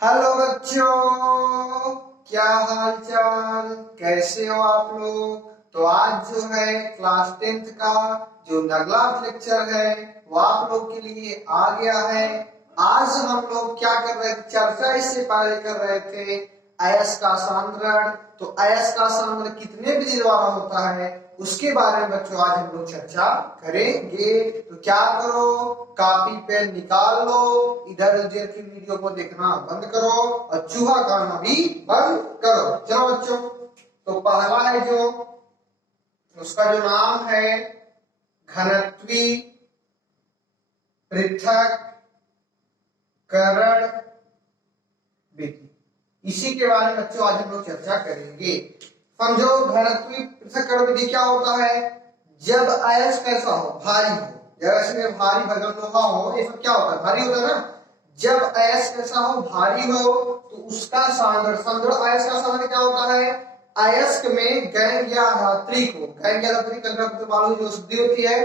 Hello बच्चों, क्या हाल चाल, कैसे हो आप लोग। तो आज जो है क्लास 10th का जो अगला लेक्चर है वो आप लोग के लिए आ गया है। आज हम लोग क्या कर रहे थे, चर्चा इससे पहले कर रहे थे अयस्क का सांद्रण। तो अयस्क का सांद्रण कितने विधि द्वारा होता है उसके बारे में बच्चों आज हम लोग चर्चा करेंगे। तो क्या करो, कॉपी पेन निकाल लो, इधर उधर की वीडियो को देखना बंद करो और चूहा खाना भी बंद करो। चलो बच्चों, तो पहला है जो उसका जो नाम है घनत्वी पृथक्करण विधि। इसी के बारे में बच्चों आज हम लोग चर्चा करेंगे। समझो, घनत्वी पृथक्करण विधि क्या होता है। जब अयस्क कैसा हो, भारी हो, जैसे भारी भरकम लोहा हो, ये सब क्या होता है, भारी होता है ना। जब अयस्क कैसा हो, भारी हो, तो उसका सांद्रण, अयस्क का सांद्रण क्या होता है। अयस्क में गैंग या धात्री को, गैंग या धात्री जो शुद्धि होती है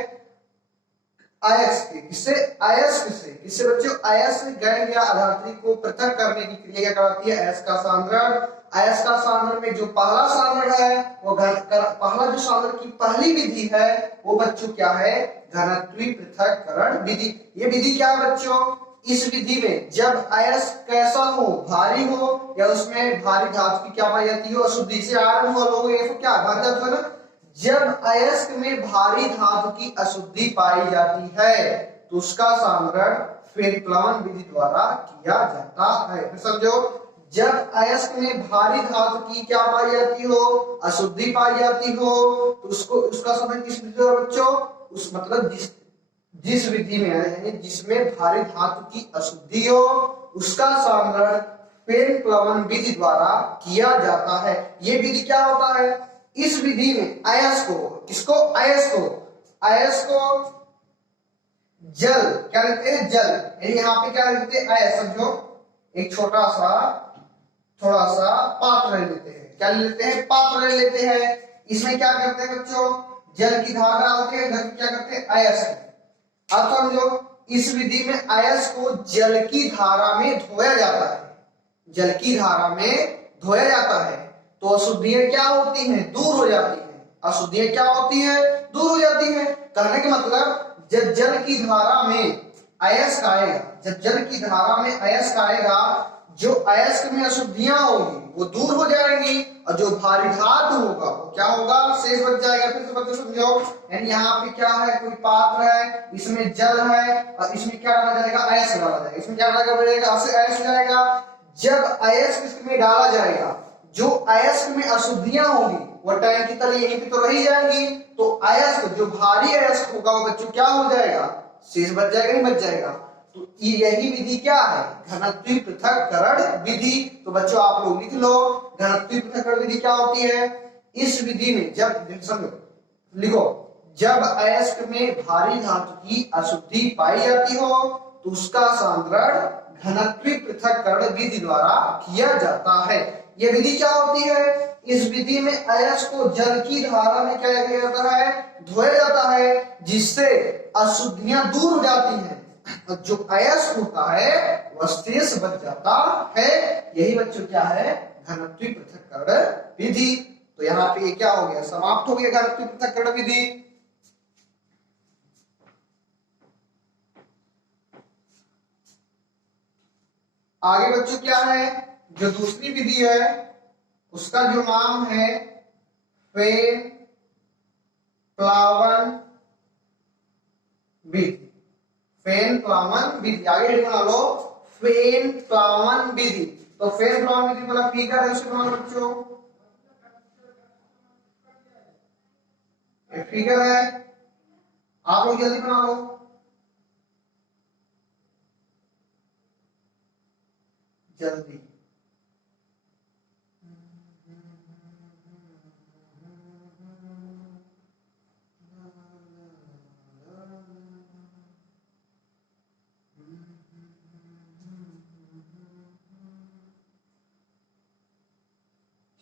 अयस्क किससे, अयस्क से, किससे बच्चों, अयस्क गैंग या अधात्री को पृथक करने की क्रिया क्या करवाती है, अयस्क का सांद्रण। अयस्क का सांद्रण में जो पहला सांद्रण है वो पहला जो सांद्रण की पहली विधि है वो बच्चों क्या है, घनत्वी पृथक्करण विधि। ये विधि क्या है बच्चों, इस विधि में जब अयस्क कैसा हो, भारी हो, या उसमें भारी धातु की क्या पाई जाती है, अशुद्धि से आयरन हो, लोग ये क्या भारी धातु है ना। जब अयस्क में भारी धातु की अशुद्धि पाई जाती है तो उसका सांद्रण फेन प्लवन विधि द्वारा किया जाता है। फिर समझो, जब अयस्क में भारी धातु की क्या पाई जाती हो, अशुद्धि पाई जाती हो, तो उसको उसका सांद्रण किस विधि द्वारा बच्चों, उस मतलब जिस विधि में है जिसमें भारी धातु की अशुद्धि हो उसका सांद्रण फेन प्लवन विधि द्वारा किया जाता है। ये विधि क्या होता है, इस विधि में अयस्क को, किसको, अयस्क को जल क्या लेते हैं, जल, यहाँ पे क्या लेते हैं, अयस्क। समझो, एक छोटा सा थोड़ा सा पात्र ले लेते हैं, क्या ले लेते हैं, पात्र ले लेते हैं। इसमें क्या करते हैं बच्चों, जल की धारा होती है, इधर क्या करते हैं, अयस्क। अब समझो, इस विधि में अयस्क को जल की धारा में धोया जाता है, जल की धारा में धोया जाता है, तो अशुद्धियां क्या होती हैं, दूर हो जाती हैं। अशुद्धियां क्या होती हैं, दूर हो जाती हैं। कहने का मतलब, जब जल की धारा में अयस्क आएगा, जब जल की धारा में अयस्क आएगा, जो अयस्क में अशुद्धियां होगी वो दूर हो जाएंगी और जो भारी धातु होगा वो क्या होगा, शेष बच जाएगा। फिर से बच्चों समझो, यानी यहाँ पे क्या है, कोई पात्र है, इसमें जल है और इसमें क्या डाला जाएगा, अयस्क डाला जाएगा। इसमें क्या डाला जाएगा, अयस्क जाएगा। जब अयस्क इसमें डाला जाएगा, जो अयस्क में अशुद्धियां होगी वो टैंक की तरह यहीं पे तो रही जाएंगी, तो अयस्क जो भारी अयस्क होगा वो बच्चों क्या हो जाएगा, शेष बच जाएगा, नहीं बच जाएगा। तो यही विधि क्या है, घनत्वी पृथक्करण विधि। तो बच्चों आप लोग लिख लो, घनत्वी पृथक्करण विधि क्या होती है। इस विधि में जब, समझो, लिखो, जब अयस्क में भारी धातु की अशुद्धि पाई जाती हो तो उसका सांद्रण घनत्वी पृथक्करण विधि द्वारा किया जाता है। यह विधि क्या होती है, इस विधि में अयस्क को जल की धारा में क्या किया जाता है, धोया जाता है, जिससे अशुद्धियां दूर हो जाती हैं और जो अयस्क होता है वह शेष बच जाता है। यही बच्चों क्या है, घनत्वी पृथक्करण विधि। तो यहाँ पे ये क्या हो गया, समाप्त हो गया घनत्वी पृथक्करण विधि। आगे बच्चों क्या है, जो दूसरी विधि है उसका जो नाम है फेन प्लावन विधि। फेन प्लावन विधि, आगे बना लो, फेन प्लावन विधि। तो फेन प्लावन विधि मतलब फिगर है, उसको बना लो बच्चों, एक फिगर है, आप लोग जल्दी बना लो, जल्दी।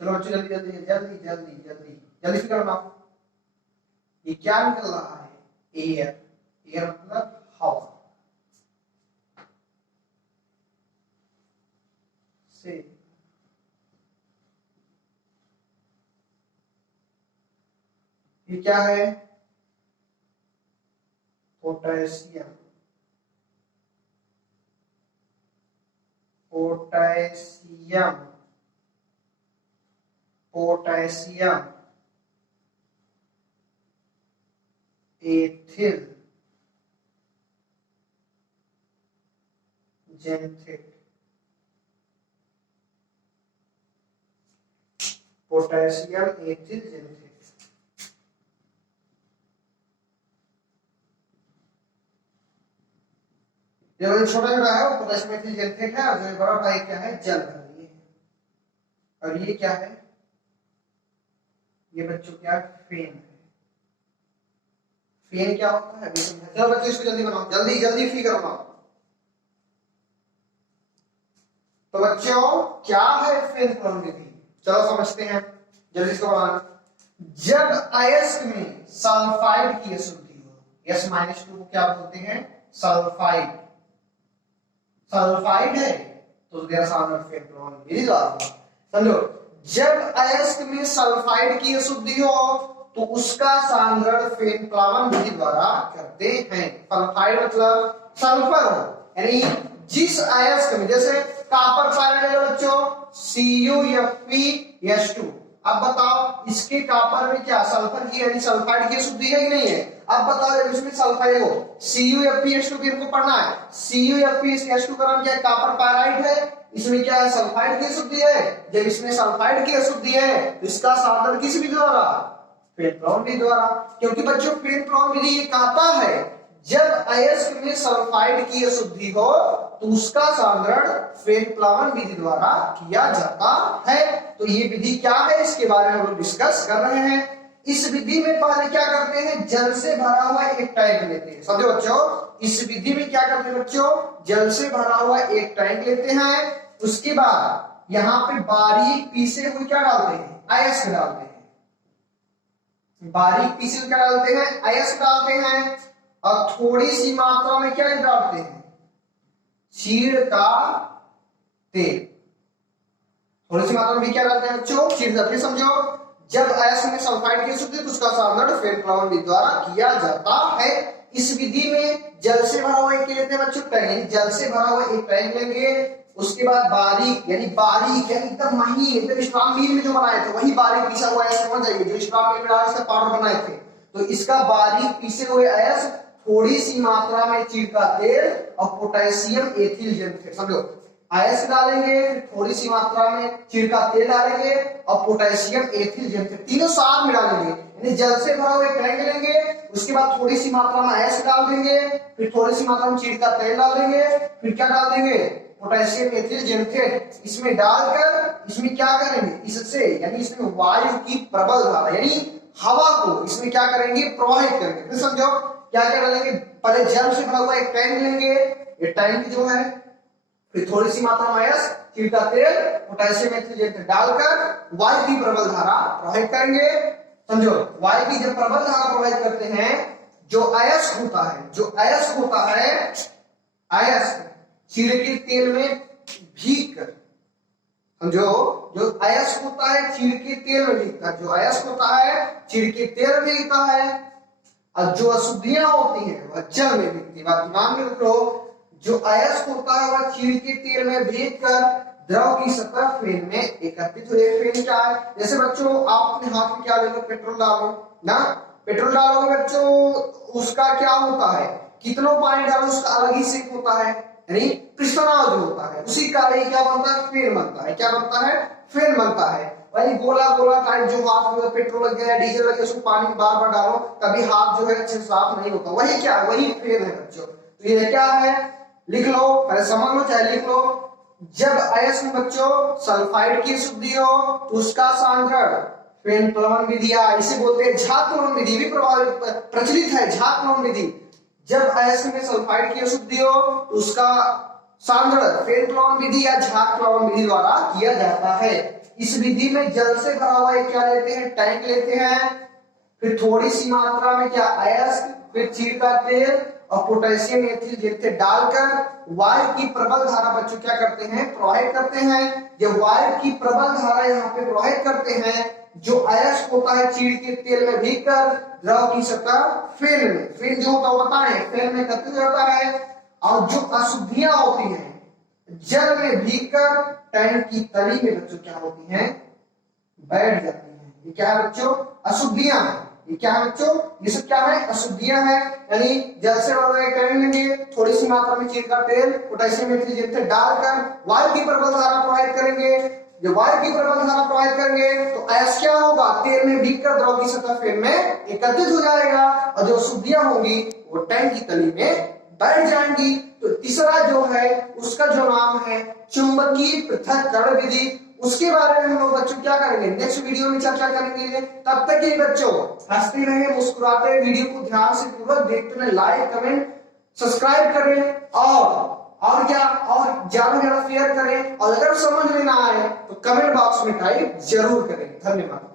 चलो बच्चों जल्दी जल्दी जल्दी जल्दी जल्दी जल्दी फिगर बनाओ। ये क्या निकल रहा है, एयर, एयर मतलब हवा। से। ये क्या है? Potassium. Potassium potassium ethyl xanthic. Potassium ethyl xanthic. जो छोटा छोटा है वो पोटेशियम एथिल जेंथिक है, और जो बड़ा बड़ा है क्या है? जल है। और ये क्या है? ये बच्चों क्या? फेन है। फेन क्या होता है? चलो बच्चों इसको जल्दी बनाओ, जल्दी जल्दी फिगर बनाओ। तो बच्चों क्या है फेन प्लवन विधि? चलो समझते हैं, जल्दी इसको बनाना। जब अयस्क में सल्फाइड की अशुद्धि हो, S-2 को क्या बोलते हैं? सल्फाइड। सल्फाइड है तो देयर सामने फेन प्लवन विधि द्वारा। समझो, जब अयस्क में सल्फाइड की अशुद्धि हो तो उसका सांद्रण फेन प्लावन विधि द्वारा करते हैं। सल्फाइड मतलब सल्फर हो, यानी जिस अयस्क में, जैसे कॉपर पायराइड है बच्चों, CuFeS2। अब बताओ इसके कॉपर में क्या सल्फर की यानी सल्फाइड की अशुद्धि है कि नहीं है? अब बताओ जब इसमें सल्फाइड हो, CuFeS2 भी हमको पढ़ना है। CuFeS2 का नाम क्या है? कॉपर पायराइड है। इसमें क्या है? सल्फाइड की अशुद्धि है। जब इसमें सल्फाइड की अशुद्धि है तो इसका सांद्रण किस विधि द्वारा? फेन प्लावन विधि द्वारा। क्योंकि बच्चों फेन प्लावन विधि ये कहता है जब अयस्क में सल्फाइड की अशुद्धि हो तो उसका सांद्रण फेन प्लावन विधि द्वारा किया जाता है। तो ये विधि क्या है इसके बारे में हम लोग डिस्कस कर रहे हैं। इस विधि में पहले क्या करते हैं? जल से भरा हुआ एक टैंक लेते हैं। समझो बच्चों, इस विधि में क्या करते हैं बच्चों? जल से भरा हुआ एक टैंक लेते हैं। उसके बाद यहाँ पे बारीक पीसे हुए क्या डालते हैं? अयस्क डालते हैं। बारीक पीसे हुए क्या डालते हैं? अयस्क डालते हैं। और थोड़ी सी मात्रा में क्या डालते हैं? चीड़ का तेल। थोड़ी सी मात्रा में क्या डालते हैं बच्चों? चीड़ का तेल। समझो, जब अयस्क में सल्फाइड की अशुद्धि तो उसका सांद्रण फेन प्लावन विधि द्वारा किया जाता है। इस विधि में जल से भरा हुआ एक लेते हैं बच्चों टैंक। जल से भरा हुआ एक टैंक लेंगे। उसके बाद बारीक यानी एकदम महीन, एकदम स्ट्रॉन्ग मिल में जो बनाए थे वही बारीक पीसा हुआ अयस्क होना चाहिए। जो स्ट्रॉन्ग मिल में डाल इसका पाउडर बनाए थे, तो इसका बारीक पीसे हुए अयस्क, थोड़ी सी मात्रा में चीड़ का तेल और पोटेशियम एथिल जेंथिक। समझो, अयस्क डालेंगे, थोड़ी सी मात्रा में चीड़ का तेल डालेंगे और पोटेशियम एथिल जेंथिक, तीनों साथ में डालेंगे। यानी जल से भरा हुआ एक टैंक लेंगे, उसके बाद थोड़ी सी मात्रा में अयस्क डाल देंगे, फिर थोड़ी सी मात्रा में चीड़ का तेल डाल देंगे, फिर क्या डाल देंगे? Potassium ethyl xanthic. इसमें डालकर इसमें क्या करेंगे? इससे यानी इसमें वायु की प्रबल धारा यानी हवा को इसमें क्या करेंगे? प्रवाहित करेंगे। फिर समझो क्या क्या डालेंगे? पहले जल से भरा हुआ एक टैंक लेंगे, ये टैंक जो है, फिर थोड़ी सी मात्रा में अयस्क, चीड़ का तेल, पोटेशियम एथिल जेंथिक डालकर वायु की प्रबल धारा प्रवाहित करेंगे। समझो, वायु की जब प्रबल धारा प्रवाहित करते हैं, जो अयस्क होता है अयस्क चीड़ के तेल में भीग कर, समझो, जो अयस्क होता है चीड़ के तेल में भीगता है। जो अयस्क होता है चीड़ के तेल में भीगता है, और जो अशुद्धियां होती हैं वह जल में भीगती है। बात दिमाग में रख लो, जो अयस्क होता है वह चीड़ के तेल में भीगकर द्रव की सतह फेन में एकत्रित हो जाए। फेन क्या है? जैसे बच्चों आप अपने हाथ में क्या ले लो? पेट्रोल डालो ना, पेट्रोल डालोगे बच्चों, उसका क्या होता है? कितना पानी डालो उसका अलग ही शेप होता है, यानी पिस्टनाव जो होता है उसी का क्या बनता है? फेन बनता है। क्या बनता है? फेन बनता है। वही गोला गोला टाइप जो हाथ में पेट्रोल लग गया, डीजल लग गया, उसको पानी बार बार डालो, कभी हाथ जो है अच्छे साफ नहीं होता। वही क्या है? वही फेन है बच्चों। तो ये क्या है? लिख लो, पहले समझ लो चाहे लिख लो। जब अयस्क में बच्चों सल्फाइड की अशुद्धि हो तो उसका सांद्रण फेन प्लवन विधि, इसे बोलते हैं झाग प्लवन विधि, भी प्रचलित है झाग प्लवन विधि। जब अयस्क में सल्फाइड की अशुद्धि हो तो उसका सांद्रण फेन प्लवन विधि या झाग प्लवन विधि द्वारा किया जाता है। इस विधि में जल से भरा हुआ क्या लेते हैं? टैंक लेते हैं, फिर थोड़ी सी मात्रा में क्या? अयस्क, फिर चीड़ का तेल और पोटेशियम एथिल जेथे डालकर वायु की प्रबल धारा बच्चों क्या करते हैं, प्रवाहित करते हैं। जब वायु की प्रबल धारा यहाँ पे प्रवाहित करते हैं, जो अयस्क होता है चीड़ के तेल में भीगकर द्रव की सतह फिल्म में, फिल्म जो होता है बताएं, फिल्म में एकत्रित होता है। और जो अशुद्धियां होती हैं जल में भीगकर टैंक की तली में बच्चों क्या होती हैं, बैठ जाती हैं। ये क्या है बच्चों, अशुद्धियां हैं। ये क्या है बच्चों, ये सब क्या है, अशुद्धियां हैं। यानी जल से करेंगे, थोड़ी सी मात्रा में चीड़ का तेल पोटेशियम एथिल डालकर वायु की प्रबल धारा प्रवाहित करेंगे। जब वायु की प्रबल धारा प्रवाहित करेंगे तो अयस्क क्या होगा, तेल में भीगकर द्रव की सतह फिल्म में एकत्रित हो जाएगा और जो अशुद्धियां होंगी वो टैंक की तली में बैठ जाएंगी। तो तीसरा जो है उसका जो नाम है चुंबकीय पृथक्करण विधि, उसके बारे में हम लोग बच्चों क्या करेंगे, नेक्स्ट वीडियो में चर्चा करेंगे। तब तक के बच्चों हंसते रहे, मुस्कुराते रहे, वीडियो को ध्यान से पूर्वक देखते रहे, लाइक कमेंट सब्सक्राइब करें और क्या, और ज्यादा ज्यादा शेयर करें। और अगर समझ में ना आए तो कमेंट बॉक्स में टाइप जरूर करें। धन्यवाद।